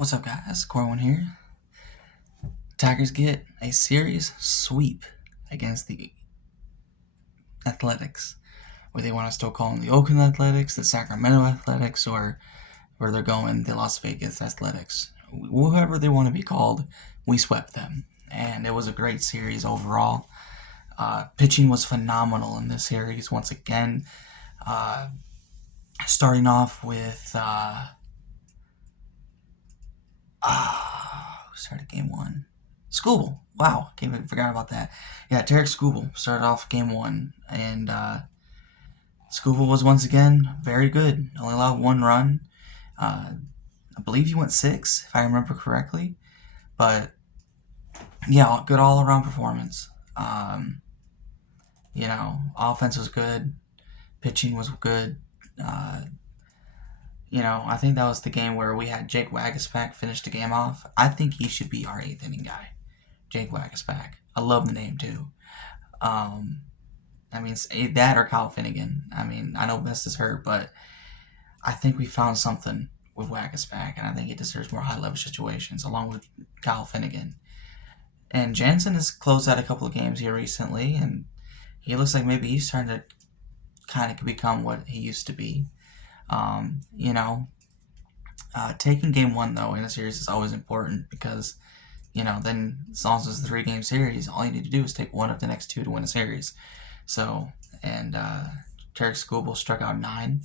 What's up, guys? Corwin here. Tigers get a series sweep against the Athletics. Whether they want to still call them the Oakland Athletics, the Sacramento Athletics, or where they're going, the Las Vegas Athletics. Whoever they want to be called, we swept them. And it was a great series overall. Pitching was phenomenal in this series once again. Starting off with who started game one? Skubal. Wow, forgot about that. Yeah, Tarik Skubal started off game one, and Skubal was once again very good. Only allowed one run. I believe he went 6, if I remember correctly. But yeah, good all around performance. Offense was good, pitching was good. I think that was the game where we had Jake Waguespack finish the game off. I think he should be our 8th inning guy. Jake Waguespack. I love the name too. That or Kyle Finnegan. I know Vest is hurt, but I think we found something with Waguespack, and I think he deserves more high-level situations along with Kyle Finnegan. And Jansen has closed out a couple of games here recently, and he looks like maybe he's starting to kind of become what he used to be. Taking game one, though, in a series is always important because, then as long as it's a 3-game series, all you need to do is take one of the next 2 to win a series. So, and Tarik Skubal struck out 9,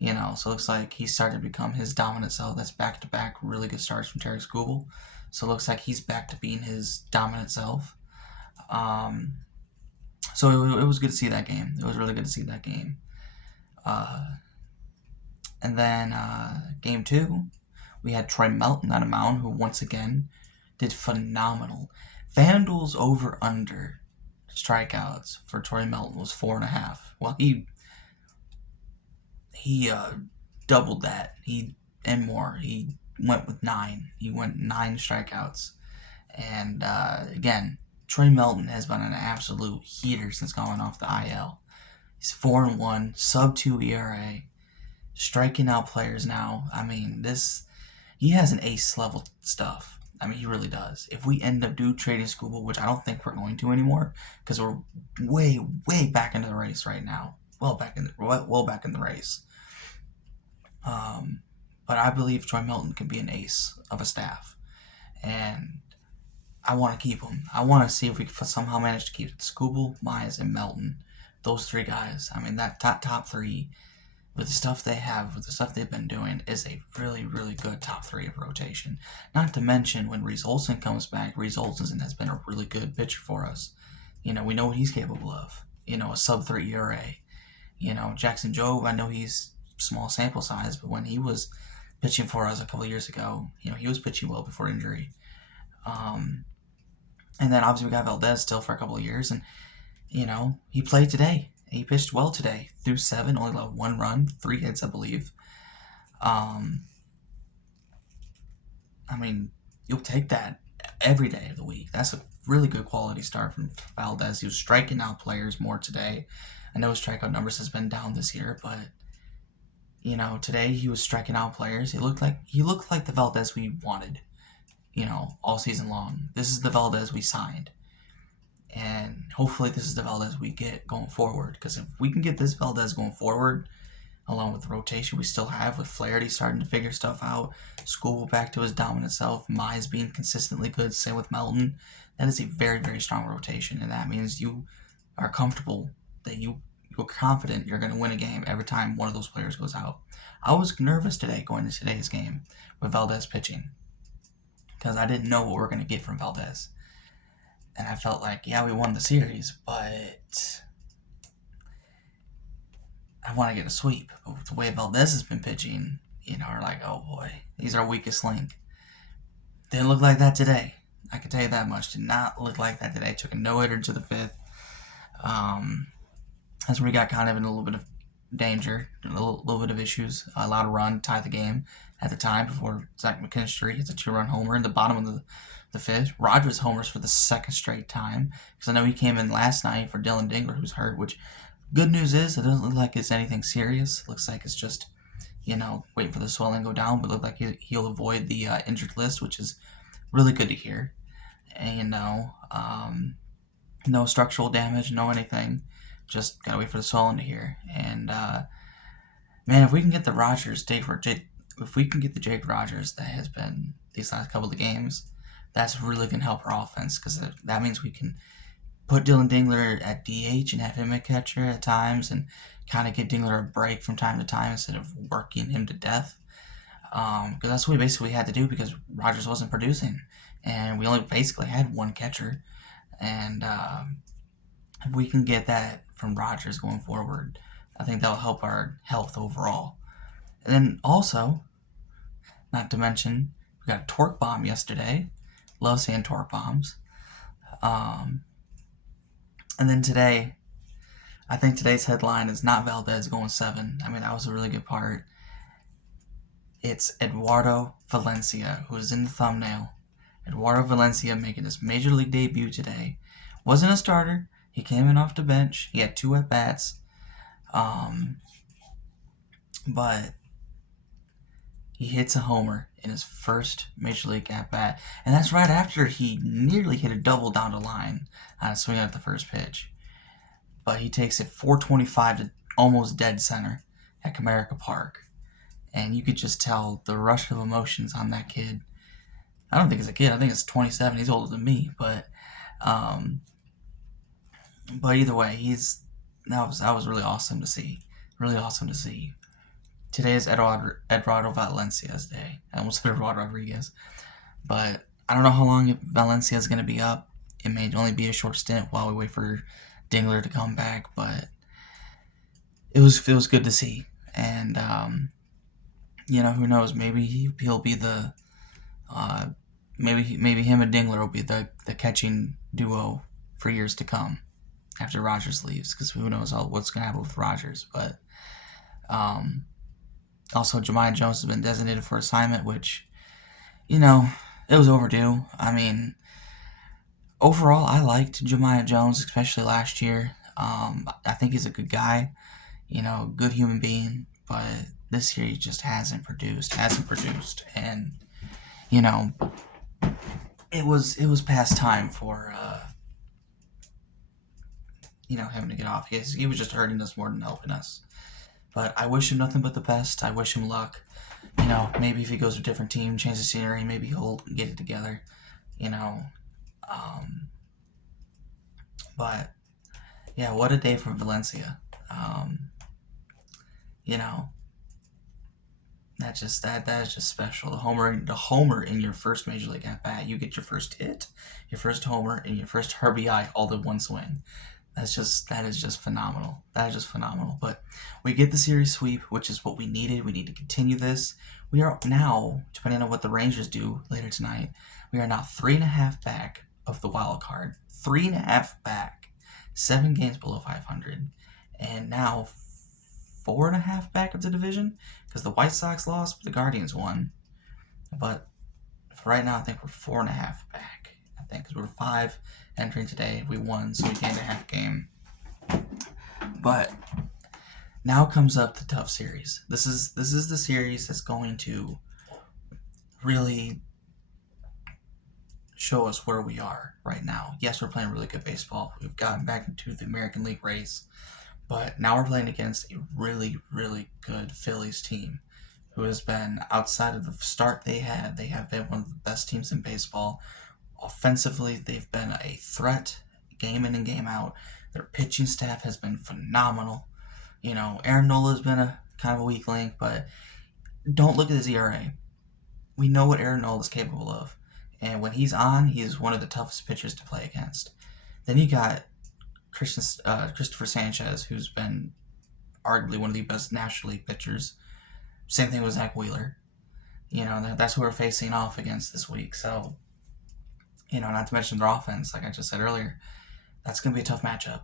so it looks like he's starting to become his dominant self. That's back-to-back really good starts from Tarik Skubal. So it looks like he's back to being his dominant self. So it was good to see that game. It was really good to see that game. And then game 2, we had Troy Melton on a mound, who once again did phenomenal. FanDuel's over-under strikeouts for Troy Melton was 4.5. Well, he doubled that. And more. He went with 9. He went 9 strikeouts. And again, Troy Melton has been an absolute heater since going off the IL. He's 4-1, sub-2 ERA, striking out players now. He has an ace level stuff. He really does. If we end up trading Skubal, which I don't think we're going to anymore, because we're way, way back into the race right now. Well back in the race. But I believe Troy Melton can be an ace of a staff, and I want to keep him. I want to see if we can somehow manage to keep Skubal, Mize, and Melton. Those 3 guys. That top 3, with the stuff they have, with the stuff they've been doing, is a really, really good top 3 of rotation. Not to mention, when Reese Olson comes back, Reese Olson has been a really good pitcher for us. We know what he's capable of. A sub-3 ERA. Jackson Jobe, I know he's small sample size, but when he was pitching for us a couple of years ago, he was pitching well before injury. And then obviously we got Valdez still for a couple of years, and he played today. He pitched well today. Threw 7, only allowed 1 run, 3 hits, I believe. You'll take that every day of the week. That's a really good quality start from Valdez. He was striking out players more today. I know his strikeout numbers has been down this year, but today he was striking out players. He looked like the Valdez we wanted, all season long. This is the Valdez we signed. And hopefully this is the Valdez we get going forward. Because if we can get this Valdez going forward, along with the rotation we still have, with Flaherty starting to figure stuff out, Skubal back to his dominant self, Mize being consistently good, same with Melton, that is a very, very strong rotation. And that means you are comfortable, that you're confident you're going to win a game every time one of those players goes out. I was nervous today going into today's game with Valdez pitching, because I didn't know what we were going to get from Valdez. And I felt like, yeah, we won the series, but I want to get a sweep. But the way Valdez has been pitching, are like, oh boy, he's our weakest link. Didn't look like that today. I can tell you that much. Did not look like that today. Took a no-hitter to the 5th. That's where we got kind of in a little bit of danger, a little bit of issues. Allowed a run, tied the game at the time before Zach McKinstry hits a 2-run homer in the bottom of the 5th. Rogers homers for the 2nd straight time, because I know he came in last night for Dylan Dingler, who's hurt, which good news is it doesn't look like it's anything serious. It looks like it's just, waiting for the swelling to go down, but look like he'll avoid the injured list, which is really good to hear. And no structural damage, no anything. Just gotta wait for the swelling to heal. And man, if we can get the if we can get the Jake Rogers that has been these last couple of games, that's really gonna help our offense because that means we can put Dylan Dingler at DH and have him at catcher at times, and kind of get Dingler a break from time to time instead of working him to death. Because that's what we basically had to do because Rogers wasn't producing, and we only basically had one catcher. And if we can get that from Rogers going forward, I think that'll help our health overall. And then also, not to mention, we got a torque bomb yesterday. Love seeing torque bombs. And then today, I think today's headline is not Valdez going 7. I mean, that was a really good part. It's Eduardo Valencia, who is in the thumbnail. Eduardo Valencia making his major league debut today. Wasn't a starter. He came in off the bench. He had 2 at-bats. But he hits a homer in his first major league at-bat. And that's right after he nearly hit a double down the line on a swing at the first pitch. But he takes it 425 to almost dead center at Comerica Park. And you could just tell the rush of emotions on that kid. I don't think it's a kid. I think it's 27. He's older than me. But either way, that was really awesome to see. Really awesome to see. Today is Eduardo Valencia's day. I almost said Eduardo Rodriguez. But I don't know how long Valencia is going to be up. It may only be a short stint while we wait for Dingler to come back. But it was good to see. And, who knows? Maybe he'll be the... maybe him and Dingler will be the catching duo for years to come after Rogers leaves, because who knows what's going to happen with Rogers. But also Jahmai Jones has been designated for assignment, which, it was overdue. I mean, overall, I liked Jahmai Jones, especially last year. I think he's a good guy, good human being, but this year he just hasn't produced. And, it was past time for him to get off. He was just hurting us more than helping us. But I wish him nothing but the best. I wish him luck. Maybe if he goes to a different team, change the scenery, maybe he'll get it together. But yeah, what a day for Valencia. That is just special. The homer in your first major league at bat. You get your first hit, your first homer, and your first RBI all in one swing. That is just phenomenal. That is just phenomenal. But we get the series sweep, which is what we needed. We need to continue this. We are now, depending on what the Rangers do later tonight, we are now 3.5 back of the wild card. 3.5 back. 7 games below 500. And now 4.5 back of the division, because the White Sox lost, but the Guardians won. But for right now, I think we're 4.5 back. I think because we're 5 entering today. We won, so we gained a half game. But now comes up the tough series. This is the series that's going to really show us where we are right now. Yes, we're playing really good baseball. We've gotten back into the American League race. But now we're playing against a really, really good Phillies team who has been, outside of the start they have been one of the best teams in baseball. Offensively, they've been a threat game in and game out. Their pitching staff has been phenomenal. Aaron Nola has been a kind of a weak link, but don't look at his ERA. We know what Aaron Nola is capable of. And when he's on, he is one of the toughest pitchers to play against. Then you got Christopher Sanchez, who's been arguably one of the best National League pitchers. Same thing with Zach Wheeler. That's who we're facing off against this week. So, not to mention their offense, like I just said earlier, that's going to be a tough matchup.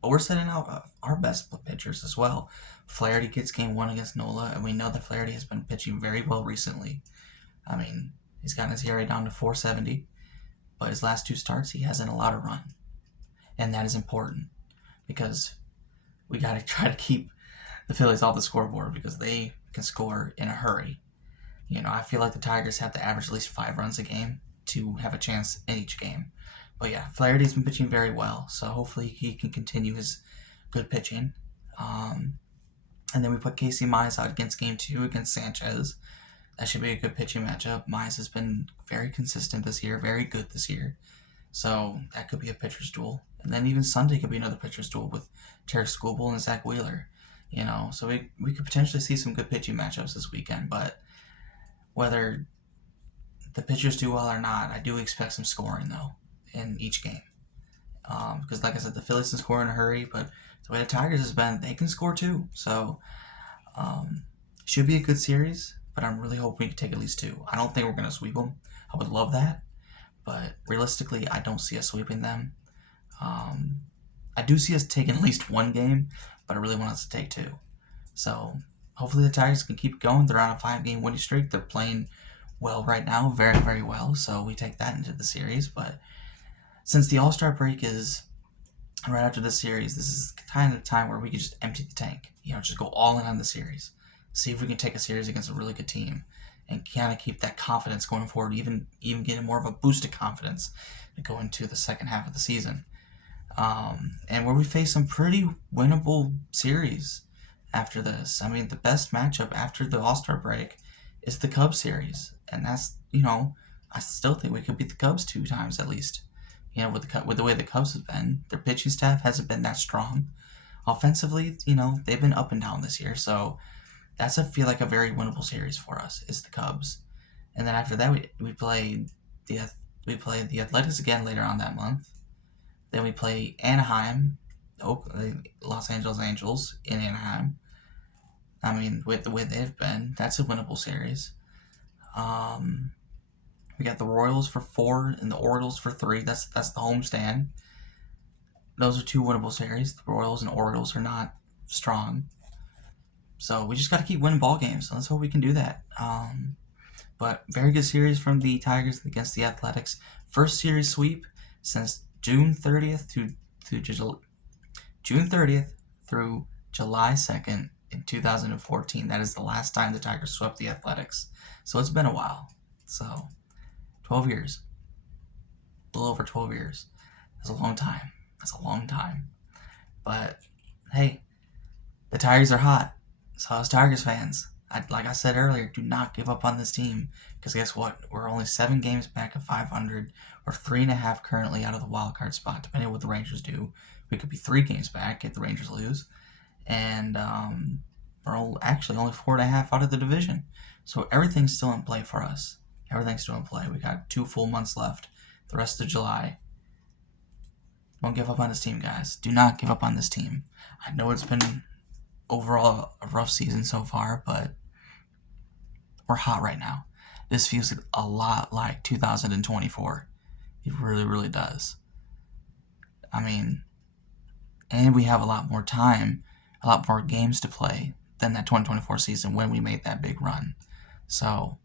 But we're setting out our best pitchers as well. Flaherty gets game 1 against Nola, and we know that Flaherty has been pitching very well recently. I mean, he's gotten his ERA down to 4.70, but his last 2 starts, he hasn't allowed a run. And that is important because we got to try to keep the Phillies off the scoreboard because they can score in a hurry. I feel like the Tigers have to average at least 5 runs a game to have a chance in each game. But yeah, Flaherty's been pitching very well, so hopefully he can continue his good pitching. And then we put Casey Mize out against Game 2 against Sanchez. That should be a good pitching matchup. Mize has been very consistent this year, very good this year. So that could be a pitcher's duel. And then even Sunday could be another pitcher's duel with Tarik Skubal and Zach Wheeler. So we could potentially see some good pitching matchups this weekend. But whether the pitchers do well or not, I do expect some scoring, though, in each game. Because, like I said, the Phillies can score in a hurry, but the way the Tigers has been, they can score too. So, should be a good series, but I'm really hoping we can take at least 2. I don't think we're going to sweep them. I would love that, but realistically, I don't see us sweeping them. I do see us taking at least 1 game, but I really want us to take 2. So, hopefully the Tigers can keep going. They're on a 5-game winning streak. They're playing well right now, very, very well. So, we take that into the series, but since the All-Star break is right after the series, this is kind of the time where we can just empty the tank. Just go all in on the series. See if we can take a series against a really good team and kind of keep that confidence going forward, even getting more of a boost of confidence to go into the second half of the season. And where we face some pretty winnable series after this. I mean, the best matchup after the All-Star break is the Cubs series. And that's, I still think we could beat the Cubs 2 times at least. With the way the Cubs have been, their pitching staff hasn't been that strong. Offensively, they've been up and down this year, so that's I feel like a very winnable series for us is the Cubs. And then after that, we play the Athletics again later on that month. Then we play Anaheim, Los Angeles Angels in Anaheim. I mean, with the way they've been, that's a winnable series. We got the Royals for 4 and the Orioles for 3. That's the homestand. Those are 2 winnable series. The Royals and Orioles are not strong. So we just got to keep winning ball games. So let's hope we can do that. But very good series from the Tigers against the Athletics. First series sweep since June 30th through July 2nd in 2014. That is the last time the Tigers swept the Athletics. So it's been a while. So 12 years. A little over 12 years. That's a long time. But, hey, the Tigers are hot. So as Tigers fans, like I said earlier, do not give up on this team. Because guess what? We're only 7 games back of 500. We're 3.5 currently out of the wild card spot, depending on what the Rangers do. We could be 3 games back if the Rangers lose. And we're actually only 4.5 out of the division. So everything's still in play for us. Everything's still in play. We got 2 full months left. The rest of July. Don't give up on this team, guys. Do not give up on this team. I know it's been overall a rough season so far, but we're hot right now. This feels a lot like 2024. It really, really does. I mean, and we have a lot more time, a lot more games to play than that 2024 season when we made that big run. So,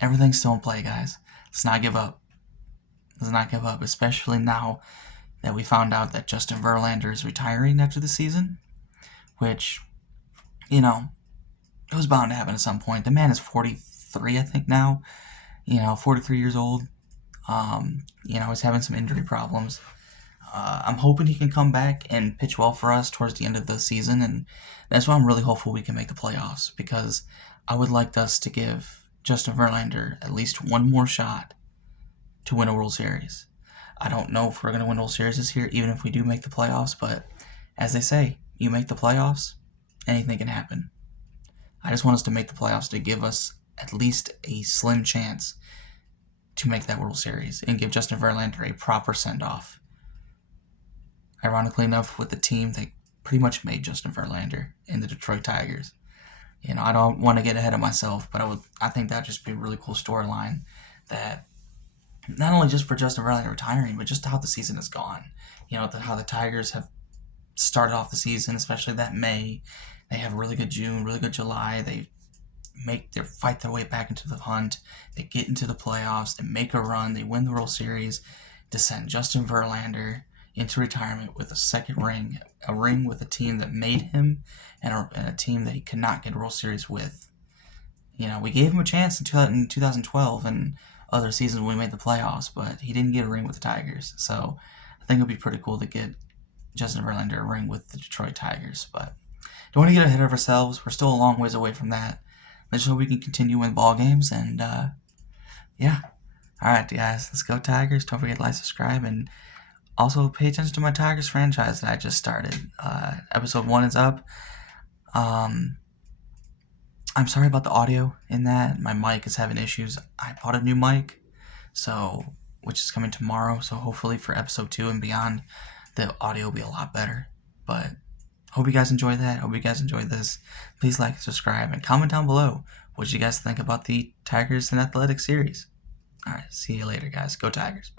everything's still in play, guys. Let's not give up. Especially now that we found out that Justin Verlander is retiring after the season, which, it was bound to happen at some point. The man is 43, I think, now. 43 years old. He's having some injury problems. I'm hoping he can come back and pitch well for us towards the end of the season, and that's why I'm really hopeful we can make the playoffs, because I would like us to give Justin Verlander at least one more shot to win a World Series. I don't know if we're going to win a World Series this year, even if we do make the playoffs, but as they say, you make the playoffs, anything can happen. I just want us to make the playoffs to give us at least a slim chance to make that World Series and give Justin Verlander a proper send-off. Ironically enough, with the team that pretty much made Justin Verlander in the Detroit Tigers. I don't want to get ahead of myself, but I think that'd just be a really cool storyline, that not only just for Justin Verlander retiring, but just how the season has gone. How the Tigers have started off the season, especially that May. They have a really good June, really good July. They fight their way back into the hunt. They get into the playoffs. They make a run. They win the World Series to send Justin Verlander into retirement with a second ring, a ring with a team that made him, and a team that he could not get a World Series with. We gave him a chance in 2012 and other seasons when we made the playoffs, but he didn't get a ring with the Tigers. So I think it would be pretty cool to get Justin Verlander a ring with the Detroit Tigers. But don't want to get ahead of ourselves. We're still a long ways away from that. Let's hope we can continue win ball games. And yeah. All right, guys. Let's go Tigers. Don't forget to like, subscribe, and also pay attention to my Tigers franchise that I just started. Episode 1 is up. I'm sorry about the audio in that. My mic is having issues. I bought a new mic, which is coming tomorrow. So hopefully for episode 2 and beyond, the audio will be a lot better. But hope you guys enjoy that. Hope you guys enjoyed this. Please like, subscribe, and comment down below what you guys think about the Tigers and Athletics series. All right, see you later, guys. Go Tigers.